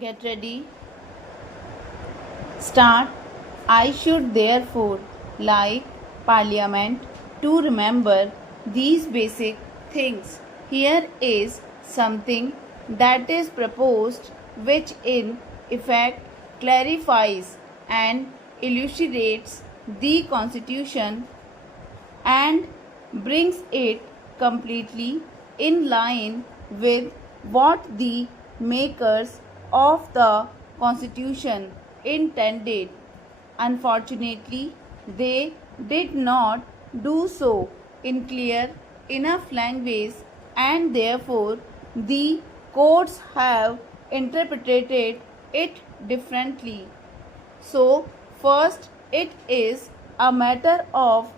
Get ready. Start. I should therefore, like Parliament, to remember these basic things. Here is something that is proposed, which in effect clarifies and elucidates the Constitution and brings it completely in line with what the makers of the Constitution intended. Unfortunately, they did not do so in clear enough language, and therefore the courts have interpreted it differently. So, first, it is a matter of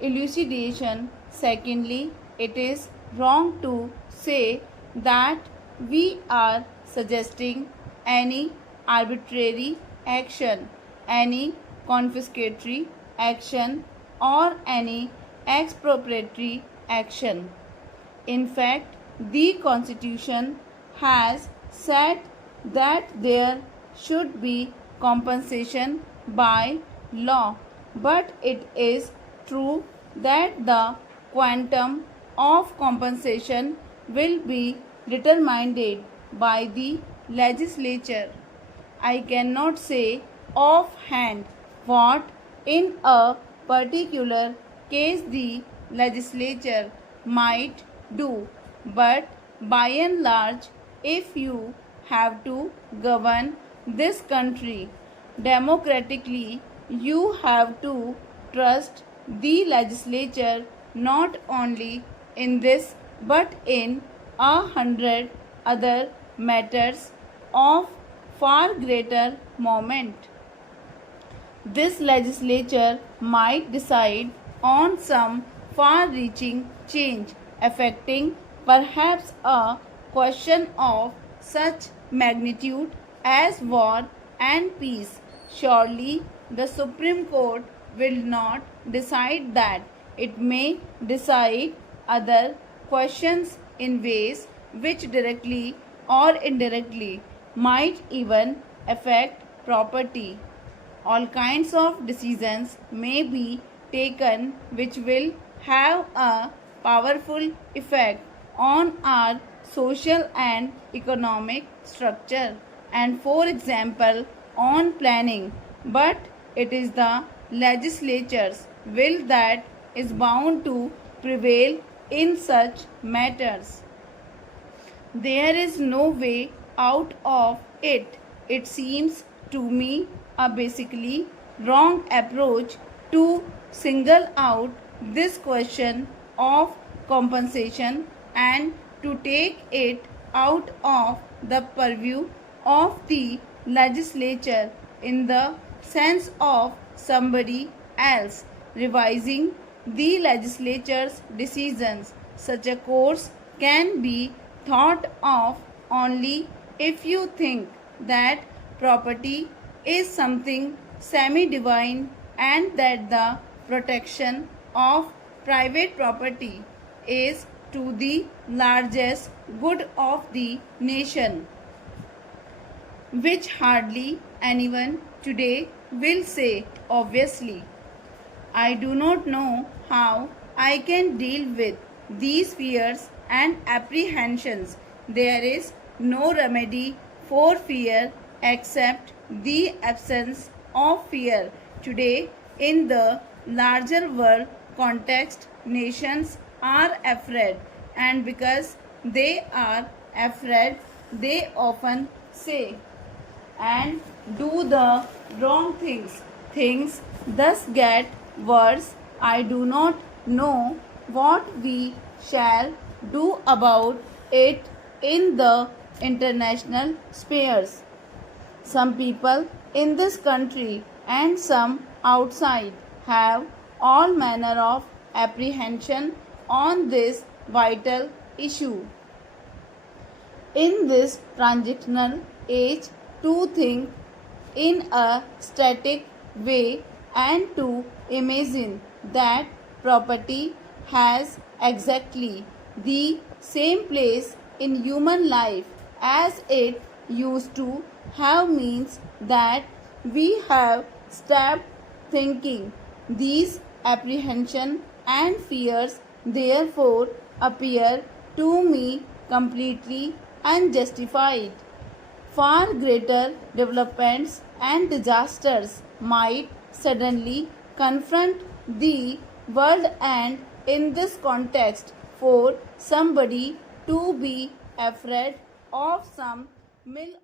elucidation. Secondly, it is wrong to say that we are suggesting any arbitrary action, any confiscatory action, or any expropriatory action. In fact, the Constitution has said that there should be compensation by law, but it is true that the quantum of compensation will be determined by the legislature. I cannot say offhand what in a particular case the legislature might do, but by and large, if you have to govern this country democratically, you have to trust the legislature not only in this but in 100 other matters of far greater moment. This legislature might decide on some far reaching change affecting perhaps a question of such magnitude as war and peace. Surely the Supreme Court will not decide that. It may decide other questions in ways which directly or indirectly might even affect property. All kinds of decisions may be taken which will have a powerful effect on our social and economic structure, and for example on planning, but it is the legislature's will that is bound to prevail in such matters. There is no way out of it. It seems to me a basically wrong approach to single out this question of compensation and to take it out of the purview of the legislature in the sense of somebody else revising the legislature's decisions. Such a course can be thought of only if you think that property is something semi-divine and that the protection of private property is to the largest good of the nation, which hardly anyone today will say obviously. I do not know how I can deal with these fears and apprehensions. There is no remedy for fear except the absence of fear. Today, in the larger world context, nations are afraid, and because they are afraid, they often say and do the wrong things. Things thus get worse. I do not know what we shall do about it in the international spheres. Some people in this country and some outside have all manner of apprehension on this vital issue. In this transitional age, to think in a static way and to imagine that property has exactly the same place in human life as it used to have means that we have stopped thinking. These apprehension and fears therefore appear to me completely unjustified. Far greater developments and disasters might suddenly confront the world, and in this context, for somebody to be afraid of some mill